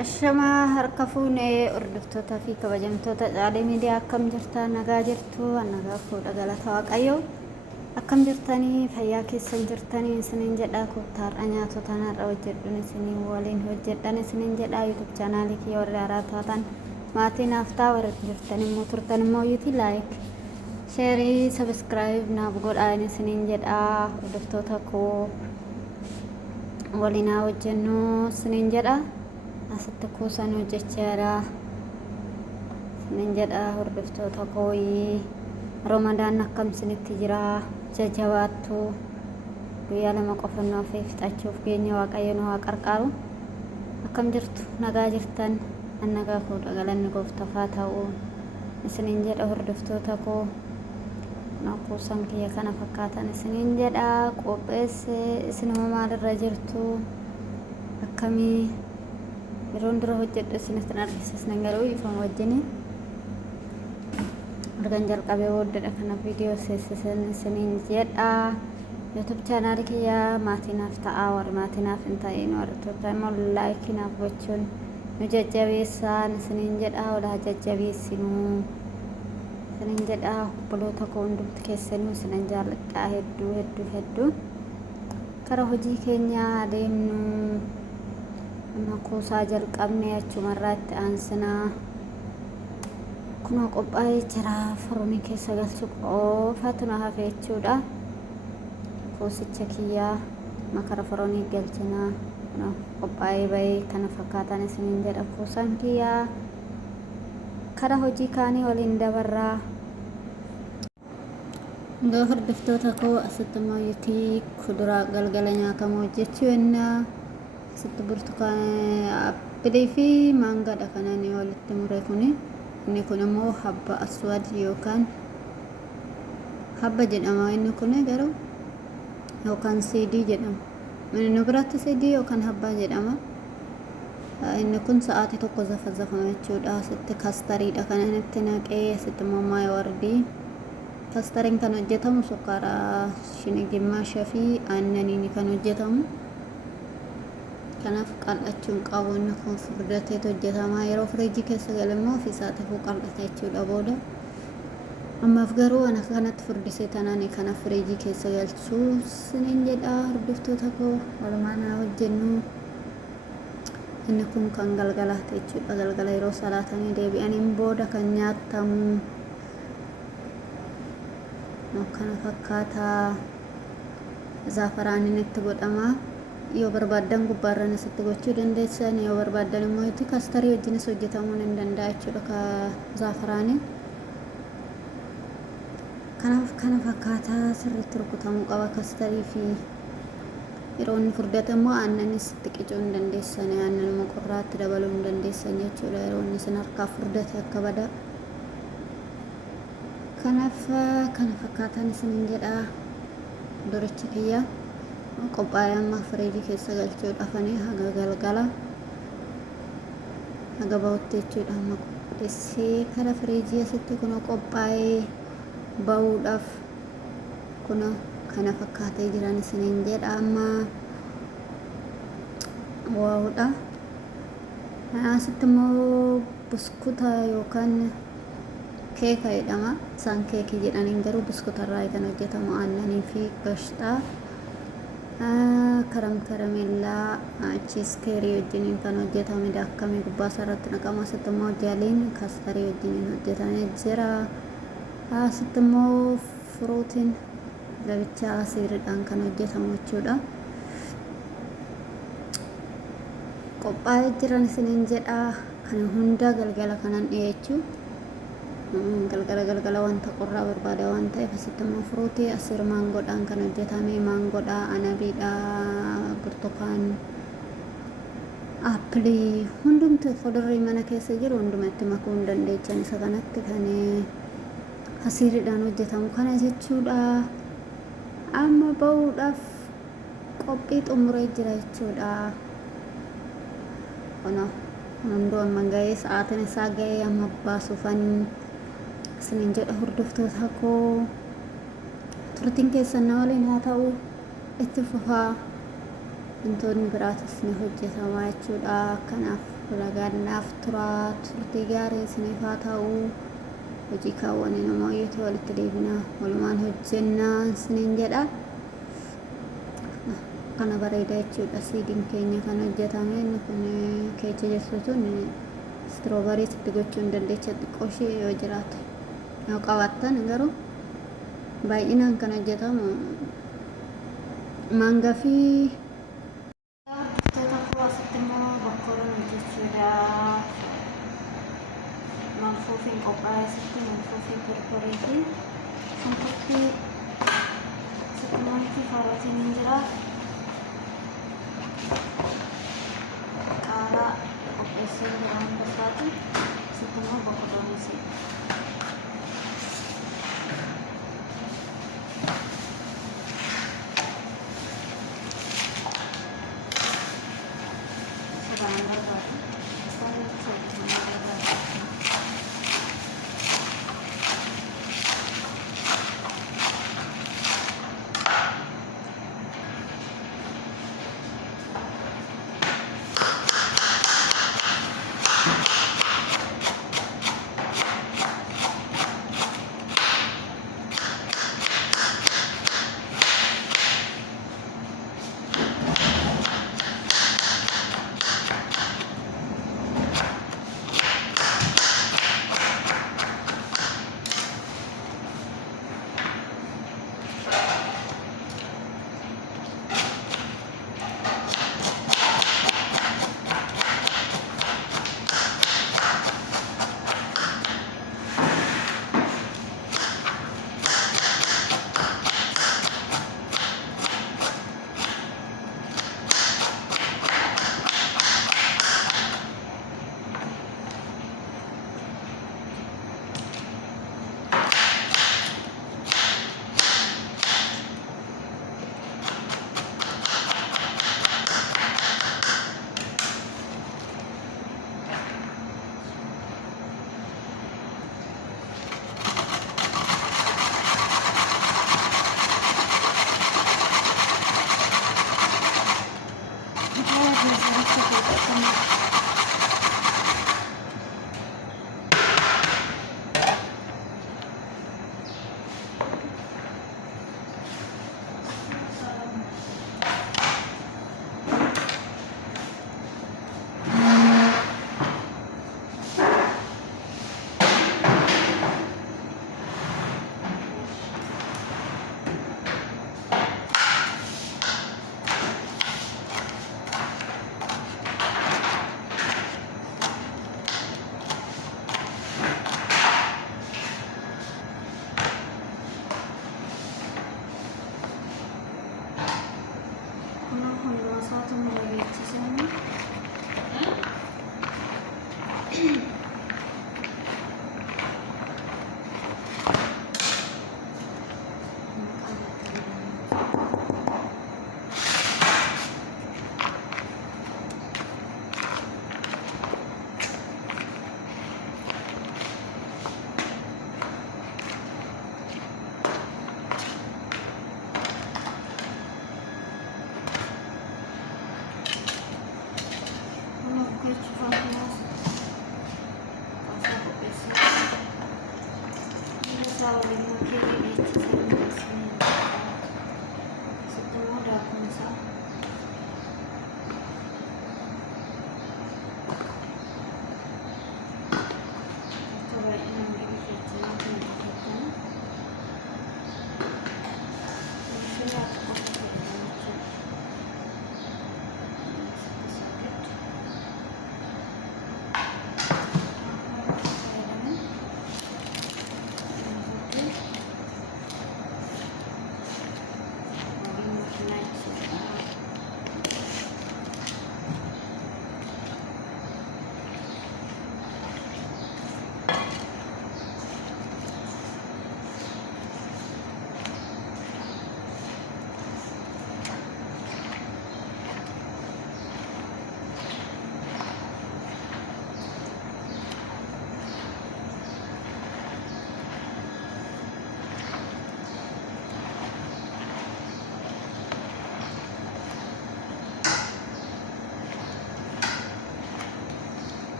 Ashamaa harka fuunee hordoftoota fi kabajamtoota caalee miidiyaa akkam jirtan nagaa jirtu nagaa fuudha galata waaqayyoo akkam jirtanii fayyaa keessan jirtanii isiniin jedhaa kottaarra nyaatota narra hojjedhuun isiniin waliin hojjedhan isiniin jedhaa YouTube chaanaalii kiyya warri haaraa taatan maatii naaf ta'a warri jirtan immoo turtan immoo yuutii laayik sheerii sabiskiraayib naaf godhaan isiniin jedhaa hordoftoota koo waliin haa hojjennu isiniin jedhaa. Asitti kuusan hojjechaadha isiniin jedha hordoftoota kooyii Ramadaan akkam isinitti jira jajjabaattu guyyaa lama qofannoo fi fixachuuf geenya waaqayyo nu haa qarqaaru akkam jirtu nagaa jirtan nagaa fuudha galanni gooftafaa ta'u isiniin jedha hordoftoota koo kuusan kiyya kana fakkaatan isiniin jedha qopheesse isinuma maalirra jirtu akkamii yeroon dura hojjedhu isinitti argisiisna garuu ifama wajjini argan jalqabee booddedha kana viidiyoo seessisan isiniin jedha YouTube chaanaalii kiyya maatiinaaf ta'a warri maatiinaaf hin ta'in warri tuuta immoo laayikii naaf gochuun nu jajjabeessaan isiniin jedha walaa jajjabeessinuu isiniin jedha obboloota koo hundumti keessanuu isinan jaalladhaa hedduu kara hojii keenyaa adeemnu kuusaa jalqabne achumarraa itti aansinaa kunoo qophaa'ee jira furunii keessa galchu qofaatu na hafe jechuudha kuusicha kiyyaa makara furunii galchinaa kunoo qophaa'ee bahee kana fakkaatan isiniin jedha kuusan kiyyaa kara hojii kaanii waliin dabarraa gaa hordoftoota koo asitti immoo yuutii kuduraa galgala nyaatamu hojjechuu yennaa asitti burtukaana appilii fi maangaadha kanaan walitti mure kuni inni kun immoo habba aswad yookaan habba jedhama inni kun garuu yookaan seedii jedhama inni biratti seedii yookaan habba jedhama inni kun sa'aatii tokko zafazafama jechuudha asitti kastariidha kanaan itti naqee asitti immoo maayii wardii kastariin kan hojjetamu sukkaara shinigimmaashaa fi aannaniin kan hojjetamu kanaaf qal'achuun qabuun kun furdatee hojjetamaa yeroo firiijii keessa galemmoo ofii isaatiifuu qal'ata jechuudha booda ammaaf garuu ana kanatti furdisee tanaan kana firiijii keessa galchuu isiniin jedha hordoftoota koo walumaan haa hojjennu inni kun kan galgalaati jechuudha galgala yeroo salaatanii deebi'aniin booda kan nyaatamu kana fakkaataa zaafaraanin itti godhama yoo barbaadan gubbaarran asitti gochuu dandeessan yoo barbaadan immoo itti kastarii wajjinis hojjetamuu ni danda'a jechuudha ka zaafaraanii kanaaf kana fakkaataa sirriitti rukutamuu qaba kastarii fi yeroo inni furdate immoo aannanis itti qicuu hin dandeessan aannan immoo qorraatti dabaluu hin dandeessan jechuudha yeroo inni sin harkaa furdate akka bada kanaaf kana fakkaatan isiniin jedha doricha kiyya qophaa'ee amma firiijii keessa galchuudhaafanii haga galgala haga bahutti jechuudha amma qopheessee kara firiijii asitti kunoo qophaa'ee bahuudhaaf kunoo kana fakkaatee jiran isiniin jedha amma waa'uudha asitti immoo buskuta yookaan keeka jedhama isaan keekii jedhaniin garuu buskutarraa kan hojjetamu aannanii fi gashxaa karameellaa chiiskeerii wajjiniin kan hojjetame akkamii gubbaa isaarratti naqama asitti immoo jaaliin kastarii wajjiniin hojjetamee jira asitti immoo furuutiin gabicha asiiriidhaan kan hojjetamu jechuudha qophaa'ee jiran isiniin jedha kan hunda galgala kanan dhiyeechuu galgala wanta qorraa barbaada waan ta'eef asitti immoo furuutii asiir maangoodhaan kan hojjetame maangoodha anabiidha burtukaan appilii hundumti fudurrii mana keessa jiru hundumatti makuu hin dandeechan isa kanatti kan asiiriidhaan hojjetamu kana jechuudha amma bahuudhaaf qophii xumuree jira jechuudha hunduu amma ga'ee sa'aatiin isaa ga'ee amma baasuufan isiniin jedha hordoftoota koo turtiin keessan na waliin haa ta'u itti fufaa wantoonni biraatis ni hojjetama jechuudha. Kanaaf ragannaaf turaa turtii gaarii isiniif haa ta'u. Hojii kaawwanii nama hoyyatu walitti deebina walumaan hojjennaa isiniin jedha. Kana bareeda jechuudha. Siidiin keenya kan hojjetame kun keessa jirtu tun strooberii itti gochuu hin dandeecha xiqqoo ishee yoo jiraate yoo qabaattan garuu baay'inaan kan hojjetamu maangaa fi asitti immoo bakkoon hojjechuudhaaf manfuufiin qophaa'ee asitti manfuufii pirpirii fi shunkurtii asitti immoo kaarotiin hin jira. Qaaraa qopheessee jira hunda isaati. Asitti immoo boqqolloonis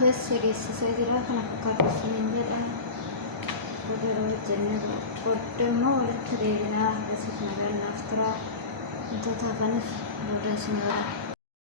keessa geessisee jira kana fakkaatu isiniin jedha yeroo hojjennee qoddammoo walitti deebinaa akkasiif nagaan naaf tura wantoota hafaniif booda isin bara